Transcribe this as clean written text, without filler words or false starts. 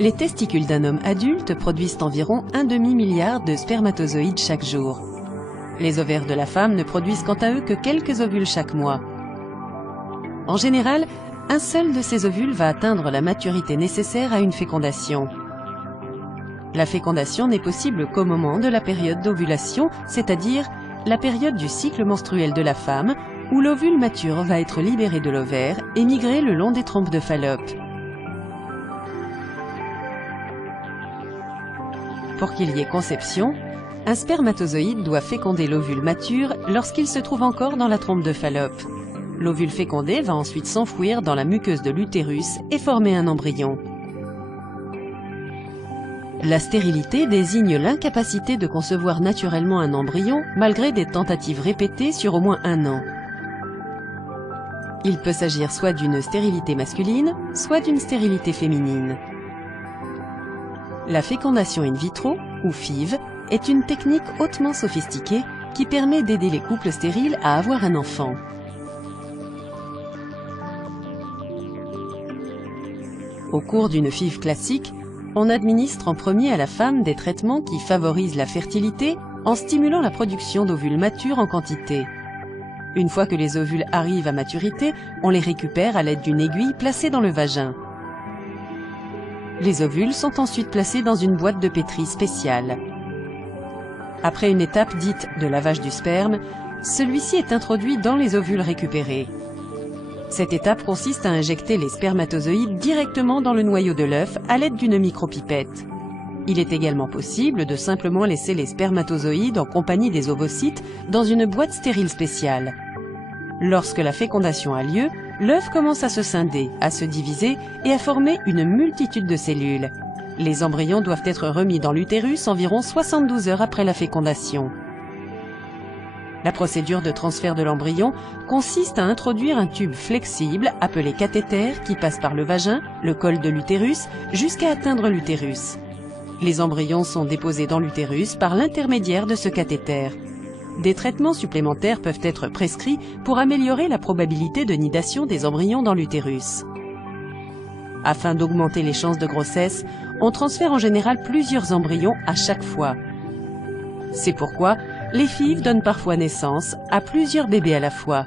Les testicules d'un homme adulte produisent environ un demi-milliard de spermatozoïdes chaque jour. Les ovaires de la femme ne produisent quant à eux que quelques ovules chaque mois. En général, un seul de ces ovules va atteindre la maturité nécessaire à une fécondation. La fécondation n'est possible qu'au moment de la période d'ovulation, c'est-à-dire la période du cycle menstruel de la femme, où l'ovule mature va être libéré de l'ovaire et migrer le long des trompes de Fallope. Pour qu'il y ait conception, un spermatozoïde doit féconder l'ovule mature lorsqu'il se trouve encore dans la trompe de Fallope. L'ovule fécondé va ensuite s'enfouir dans la muqueuse de l'utérus et former un embryon. La stérilité désigne l'incapacité de concevoir naturellement un embryon malgré des tentatives répétées sur au moins 1 an. Il peut s'agir soit d'une stérilité masculine, soit d'une stérilité féminine. La fécondation in vitro, ou FIV, est une technique hautement sophistiquée qui permet d'aider les couples stériles à avoir un enfant. Au cours d'une FIV classique, on administre en premier à la femme des traitements qui favorisent la fertilité en stimulant la production d'ovules matures en quantité. Une fois que les ovules arrivent à maturité, on les récupère à l'aide d'une aiguille placée dans le vagin. Les ovules sont ensuite placés dans une boîte de pétri spéciale. Après une étape dite de lavage du sperme, celui-ci est introduit dans les ovules récupérés. Cette étape consiste à injecter les spermatozoïdes directement dans le noyau de l'œuf à l'aide d'une micropipette. Il est également possible de simplement laisser les spermatozoïdes en compagnie des ovocytes dans une boîte stérile spéciale. Lorsque la fécondation a lieu, l'œuf commence à se scinder, à se diviser et à former une multitude de cellules. Les embryons doivent être remis dans l'utérus environ 72 heures après la fécondation. La procédure de transfert de l'embryon consiste à introduire un tube flexible appelé cathéter qui passe par le vagin, le col de l'utérus, jusqu'à atteindre l'utérus. Les embryons sont déposés dans l'utérus par l'intermédiaire de ce cathéter. Des traitements supplémentaires peuvent être prescrits pour améliorer la probabilité de nidation des embryons dans l'utérus. Afin d'augmenter les chances de grossesse, on transfère en général plusieurs embryons à chaque fois. C'est pourquoi les FIV donnent parfois naissance à plusieurs bébés à la fois.